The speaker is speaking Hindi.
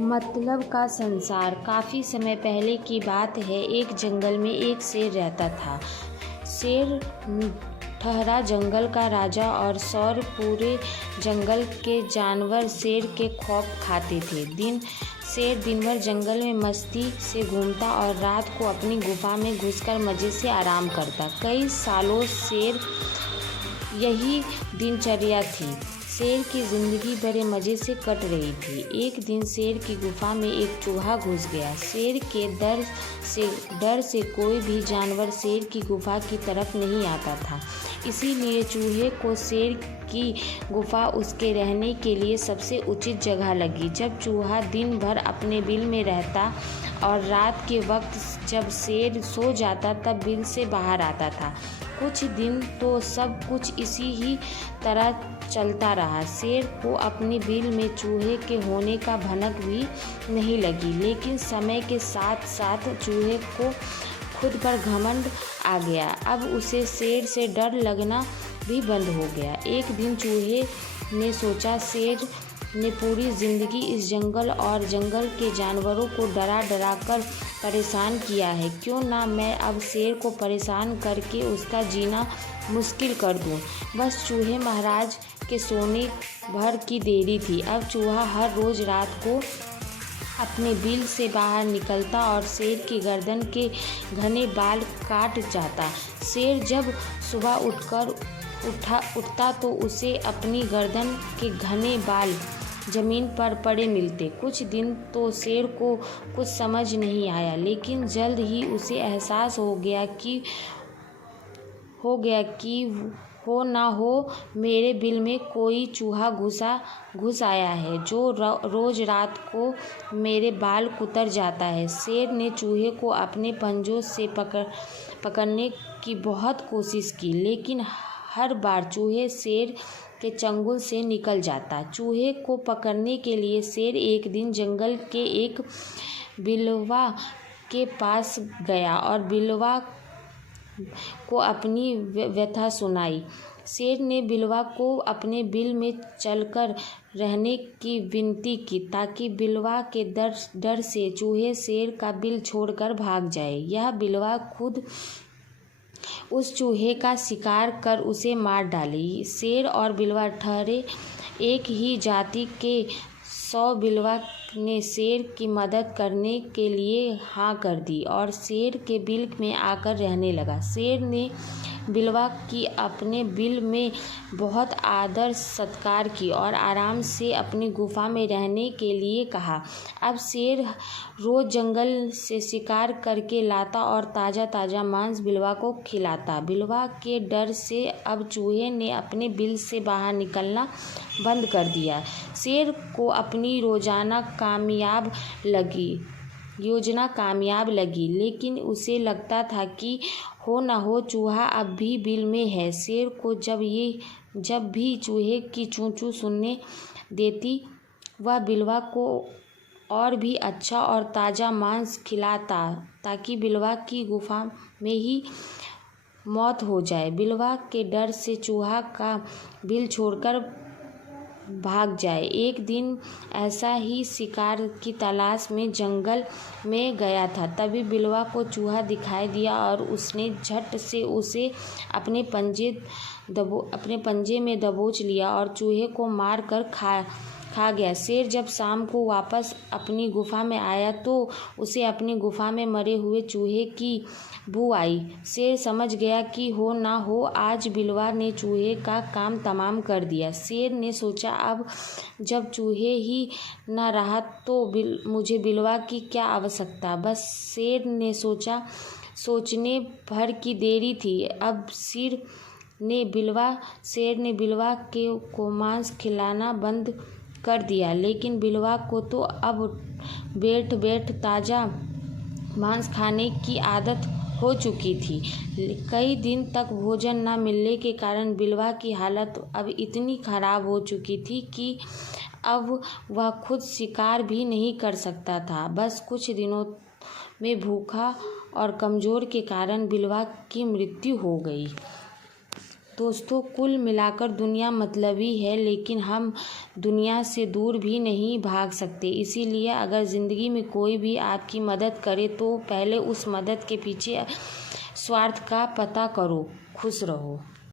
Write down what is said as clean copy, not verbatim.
मतलब का संसार। काफ़ी समय पहले की बात है। एक जंगल में एक शेर रहता था। शेर ठहरा जंगल का राजा और पूरे जंगल के जानवर शेर के खौफ खाते थे। शेर दिन भर जंगल में मस्ती से घूमता और रात को अपनी गुफा में घुसकर मज़े से आराम करता। कई सालों शेर यही दिनचर्या थी। शेर की ज़िंदगी बड़े मज़े से कट रही थी। एक दिन शेर की गुफा में एक चूहा घुस गया। शेर के डर से कोई भी जानवर शेर की गुफा की तरफ नहीं आता था। इसीलिए चूहे को शेर की गुफा उसके रहने के लिए सबसे उचित जगह लगी। जब चूहा दिन भर अपने बिल में रहता और रात के वक्त जब शेर सो जाता तब बिल से बाहर आता था। कुछ दिन तो सब कुछ इसी ही तरह चलता रहा। शेर को अपनी बिल में चूहे के होने का भनक भी नहीं लगी। लेकिन समय के साथ साथ चूहे को खुद पर घमंड आ गया। अब उसे शेर से डर लगना भी बंद हो गया। एक दिन चूहे ने सोचा, शेर ने पूरी ज़िंदगी इस जंगल और जंगल के जानवरों को डरा डरा कर परेशान किया है। क्यों ना मैं अब शेर को परेशान करके उसका जीना मुश्किल कर दूं। बस चूहे महाराज के सोने भर की देरी थी। अब चूहा हर रोज़ रात को अपने बिल से बाहर निकलता और शेर की गर्दन के घने बाल काट जाता। शेर जब सुबह उठता तो उसे अपनी गर्दन के घने बाल ज़मीन पर पड़े मिलते। कुछ दिन तो शेर को कुछ समझ नहीं आया, लेकिन जल्द ही उसे एहसास हो गया कि हो ना हो मेरे बिल में कोई चूहा घुस आया है जो रोज़ रात को मेरे बाल कुतर जाता है। शेर ने चूहे को अपने पंजों से पकड़ने की बहुत कोशिश की, लेकिन हर बार चूहे शेर के चंगुल से निकल जाता। चूहे को पकड़ने के लिए शेर एक दिन जंगल के एक बिलवा के पास गया और बिलवा को अपनी व्यथा सुनाई। शेर ने बिलवा को अपने बिल में चलकर रहने की विनती की, ताकि बिलवा के डर से चूहे शेर का बिल छोड़कर भाग जाए। यह बिलवा खुद उस चूहे का शिकार कर उसे मार डाले। शेर और बिलवा ठहरे एक ही जाति के। 100 बिलवा ने शेर की मदद करने के लिए हाँ कर दी और शेर के बिल में आकर रहने लगा। शेर ने बिलवा की अपने बिल में बहुत आदर सत्कार की और आराम से अपनी गुफा में रहने के लिए कहा। अब शेर रोज़ जंगल से शिकार करके लाता और ताज़ा ताज़ा मांस बिलवा को खिलाता। बिलवा के डर से अब चूहे ने अपने बिल से बाहर निकलना बंद कर दिया। शेर को अपनी योजना कामयाब लगी, लेकिन उसे लगता था कि हो न हो चूहा अब भी बिल में है। शेर को जब भी चूहे की चूं चूं सुनने देती, वह बिलवा को और भी अच्छा और ताज़ा मांस खिलाता, ताकि बिलवा की गुफा में ही मौत हो जाए। बिलवा के डर से चूहा का बिल छोड़कर भाग जाए। एक दिन ऐसा ही शिकार की तलाश में जंगल में गया था। तभी बिलवा को चूहा दिखाई दिया और उसने झट से उसे अपने पंजे में दबोच लिया और चूहे को मार कर खा गया। शेर जब शाम को वापस अपनी गुफा में आया तो उसे अपनी गुफा में मरे हुए चूहे की बू आई। शेर समझ गया कि हो ना हो आज बिलवा ने चूहे का काम तमाम कर दिया। शेर ने सोचा, अब जब चूहे ही न रहा तो मुझे बिलवा की क्या आवश्यकता। बस शेर ने सोचने भर की देरी थी। अब शेर ने बिलवा को मांस खिलाना बंद कर दिया, लेकिन बिलवा को तो अब बैठ ताज़ा मांस खाने की आदत हो चुकी थी। कई दिन तक भोजन न मिलने के कारण बिलवा की हालत अब इतनी खराब हो चुकी थी कि अब वह खुद शिकार भी नहीं कर सकता था। बस कुछ दिनों में भूखा और कमज़ोर के कारण बिलवा की मृत्यु हो गई। दोस्तों, कुल मिलाकर दुनिया मतलबी है, लेकिन हम दुनिया से दूर भी नहीं भाग सकते। इसीलिए अगर ज़िंदगी में कोई भी आपकी मदद करे तो पहले उस मदद के पीछे स्वार्थ का पता करो। खुश रहो।